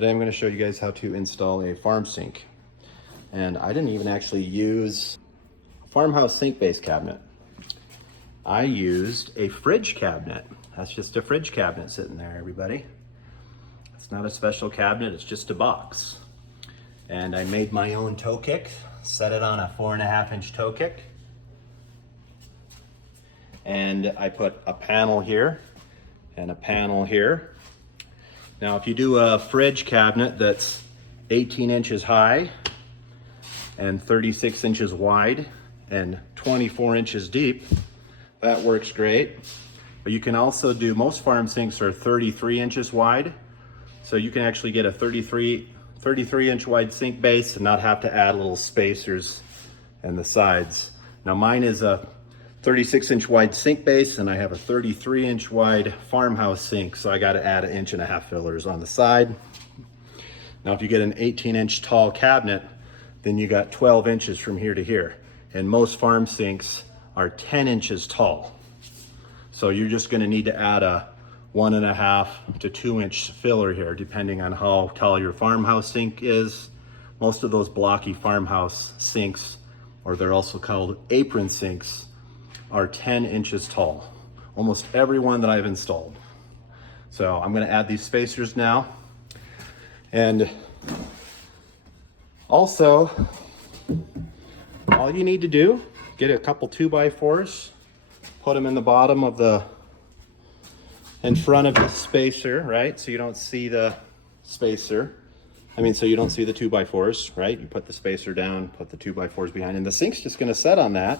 Today I'm going to show you guys how to install a farm sink. And I didn't even actually use a farmhouse sink base cabinet. I used a fridge cabinet. That's just a fridge cabinet sitting there, everybody. It's not a special cabinet, it's just a box. And I made my own toe kick, set it on a 4.5-inch toe kick. And I put a panel here and a panel here. Now, if you do a fridge cabinet that's 18 inches high and 36 inches wide and 24 inches deep, that works great. But you can also do, most farm sinks are 33 inches wide. So you can actually get a 33 inch wide sink base and not have to add little spacers in the sides. Now mine is a 36 inch wide sink base and I have a 33 inch wide farmhouse sink, so I got to add 1.5 inch fillers on the side. Now if you get an 18 inch tall cabinet, then you got 12 inches from here to here, and most farm sinks are 10 inches tall. So you're just going to need to add a 1.5 to 2 inch filler here, depending on how tall your farmhouse sink is. Most of those blocky farmhouse sinks, or they're also called apron sinks, are 10 inches tall. Almost every one that I've installed. So I'm going to add these spacers now. And also, all you need to do, get a couple 2x4s, put them in the bottom of in front of the spacer, right? So you don't see the spacer. So you don't see the 2x4s, right? You put the spacer down, put the 2x4s behind, and the sink's just gonna set on that.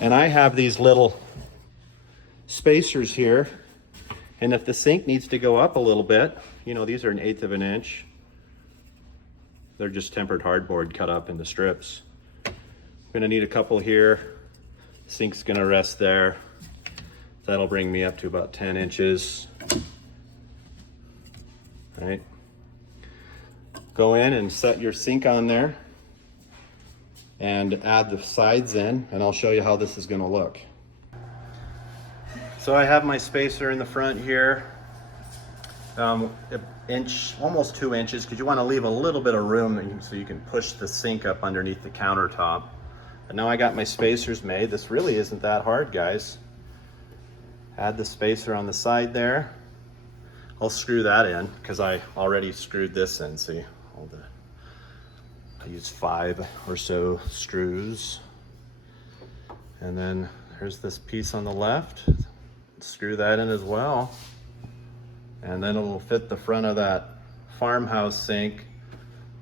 And I have these little spacers here, and if the sink needs to go up a little bit, these are 1/8 of an inch. They're just tempered hardboard cut up into strips. I'm gonna need a couple here. Sink's gonna rest there. That'll bring me up to about 10 inches. All right. Go in and set your sink on there and add the sides in, and I'll show you how this is gonna look. So I have my spacer in the front here, an inch, almost 2 inches, because you want to leave a little bit of room so you can push the sink up underneath the countertop. But now I got my spacers made. This really isn't that hard, guys. Add the spacer on the side there. I'll screw that in because I already screwed this in. See, I used 5 or so screws. And then there's this piece on the left. Screw that in as well. And then it'll fit the front of that farmhouse sink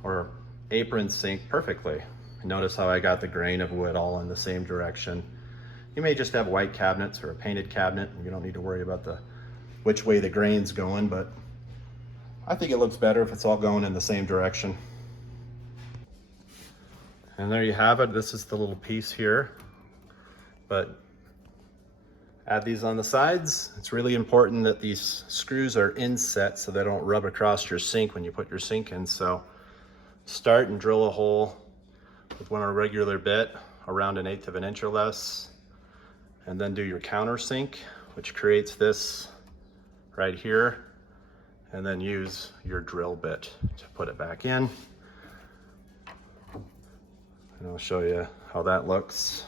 or apron sink perfectly. Notice how I got the grain of wood all in the same direction. You may just have white cabinets or a painted cabinet, and you don't need to worry about which way the grain's going, but I think it looks better if it's all going in the same direction. And there you have it. This is the little piece here, but add these on the sides. It's really important that these screws are inset so they don't rub across your sink when you put your sink in. So start and drill a hole with one regular bit around 1/8 of an inch or less, and then do your countersink, which creates this right here, and then use your drill bit to put it back in. And I'll show you how that looks.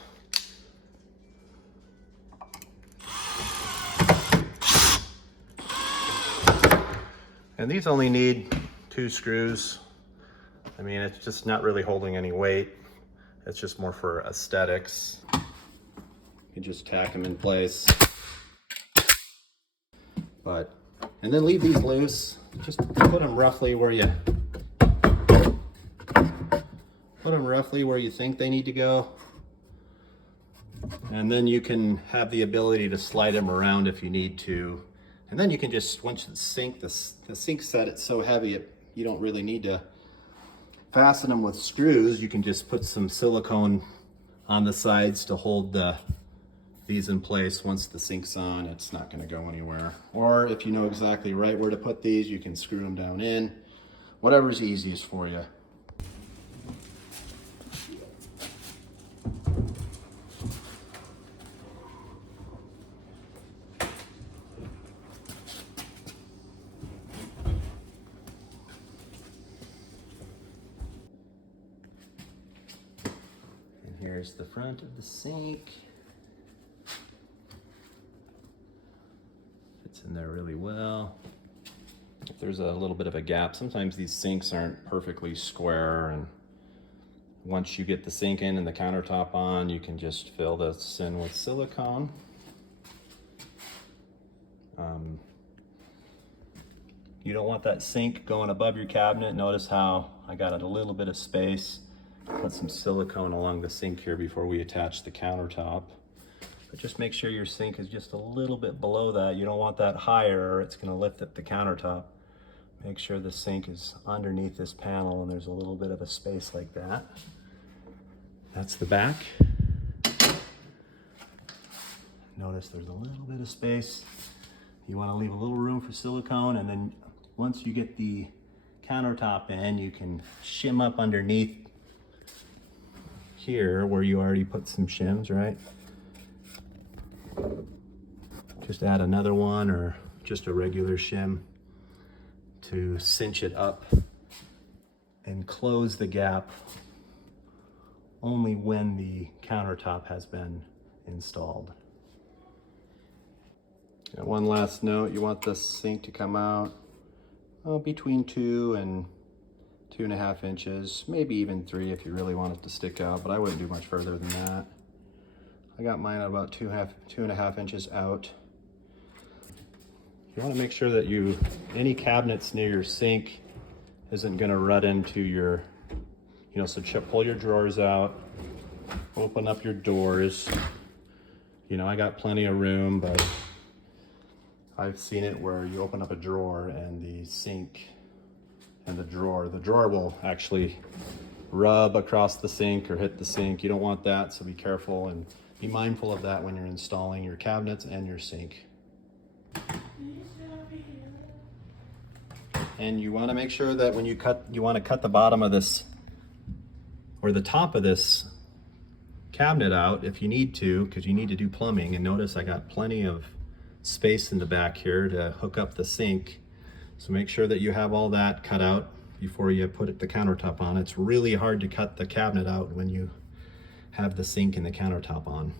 And these only need 2 screws. It's just not really holding any weight. It's just more for aesthetics. You can just tack them in place. And then leave these loose. Just put them roughly where you think they need to go. And then you can have the ability to slide them around if you need to. And then you can just, once the sink set, it's so heavy, you don't really need to fasten them with screws. You can just put some silicone on the sides to hold these in place. Once the sink's on, it's not going to go anywhere. Or if you know exactly right where to put these, you can screw them down in. Whatever's easiest for you. There's the front of the sink. Fits in there really well. If there's a little bit of a gap, sometimes these sinks aren't perfectly square, and once you get the sink in and the countertop on, you can just fill this in with silicone. You don't want that sink going above your cabinet. Notice how I got a little bit of space. Put some silicone along the sink here before we attach the countertop. But just make sure your sink is just a little bit below that. You don't want that higher or it's gonna lift up the countertop. Make sure the sink is underneath this panel and there's a little bit of a space like that. That's the back. Notice there's a little bit of space. You want to leave a little room for silicone, and then once you get the countertop in, you can shim up underneath here where you already put some shims, right? Just add another one or just a regular shim to cinch it up and close the gap only when the countertop has been installed. And one last note, you want the sink to come out between 2 and 2.5 inches, maybe even 3 if you really want it to stick out, but I wouldn't do much further than that. I got mine at about 2.5 inches out. You want to make sure that any cabinets near your sink isn't going to rut into your, so pull your drawers out, open up your doors. I got plenty of room, but I've seen it where you open up a drawer and the sink and the drawer will actually rub across the sink or hit the sink. You don't want that, so be careful and be mindful of that when you're installing your cabinets and your sink. And you want to make sure that when you want to cut the bottom of this or the top of this cabinet out if you need to, because you need to do plumbing. And notice I got plenty of space in the back here to hook up the sink. So make sure that you have all that cut out before you put the countertop on. It's really hard to cut the cabinet out when you have the sink and the countertop on.